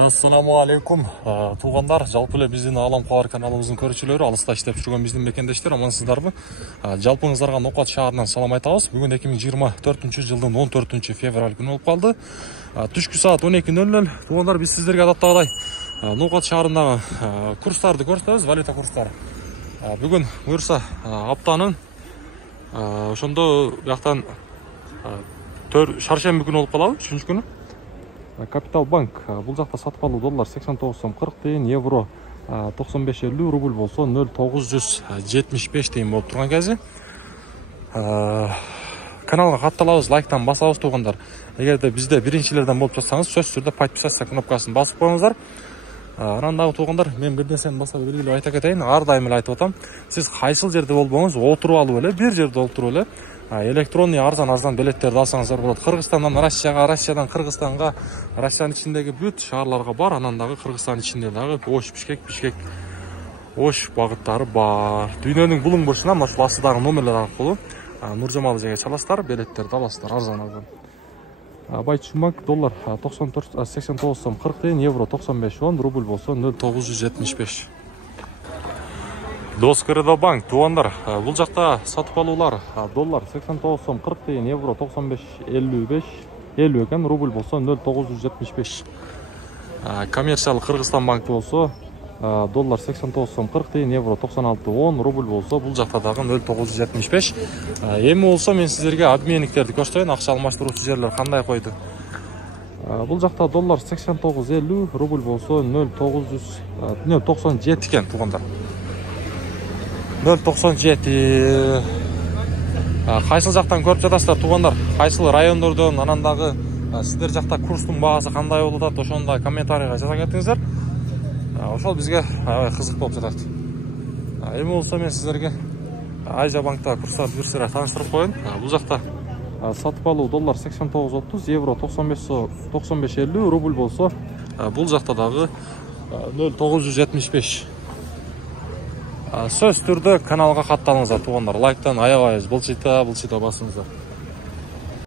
Assalamu алейкум. Туғандар, жалпы эле биздин Алам Кабар каналыбыздын көрүүчүлөрү, алыста иштеп жүргөн биздин мекендештер, амансыздарбы? Жалпыңыздарга Нокат шаарынан салам айтабыз. Бүгүн 2024-жылдын 14-февраль күнү болуп калды. Түшкү саат 12:00. Туғандар, биз сиздерге адаттагыдай Нокат шаарындагы курстарды көрсөтөбүз, валюта курстары. Бүгүн буюрса аптанын ошондо жактан шаршемби күнү болуп калабы, 3-күнү күнү. Капитал банк бул жакта сатып алуу доллар 89 сом 40 тыйын, евро 95.50, рубль болсо 0,975 тыйын болуп турган кези. Каналга катталабыз, лайктан басабыз тугандар. Эгерде бизде биринчилерден болуп жатсаңыз, сөзсүз түрдө подписаться кнопкасын басып коюңуздар. Анан дагы тугандар, мен бир нерсени баса белгилеп айта кетейин. Ар дайым эле айтып атам. Сиз кайсыл жерде болбоңуз, отуруп алып эле, бир жерде отуруп эле электронный арзан билеттерди алсаңыздар болот. Кыргызстандан Россияга, Россиядан Кыргызстанга, Россиянын ичиндеги бүт шаарларга бар, анан дагы Кыргызстандын ичинде дагы Ош, Бишкек, Ош багыттары бар. Дүйнөнүн булуң бурчунан ошол астыдагы номерлер аркылуу Нуржамал эжеге чаласыздар, билеттерди аласыздар арзан. Байчумак доллар 89 сом 40 тыйын, евро 95.10, рубль болсо 0,975. Доскоридо банк, тугандар, бул жакта сатып алуулар доллар 89 сом 40 тыйын, евро 95.50 экен, рубль болсо 0,975. Коммерциялык Кыргызстан банк болсо доллар 89 сом 40 тыйын, евро 96.10, рубль болсо бул жакта дагы 0,975. Эми болсо мен сиздерге обменниктерди көрсөтөйүн, акча алмаштыруучу жерлер кандай койду. Бул жакта доллар 89.50, рубль болсо 0,97 экен тугандар. 0,97. Кайсыл жактан көрүп жатасыздар тугандар? Кайсыл райондордон, анан дагы сиздер жакта курстун баасы кандай болуп атат, ошондо комментарийга жаза кетиңиздер. Ошол бизге кызык болуп жатат. Эми болсо мен сиздерге Айжа банкта курстарды бир сыйра тааныштырып коеюн. Бул жакта сатып алуу доллар 89.30, евро 95.50, рубль болсо бул жакта дагы 0,975. Сөз түрдө каналга катталыңыздар тугандар. Лайктан аябайбыз, былчыта басыңыздар.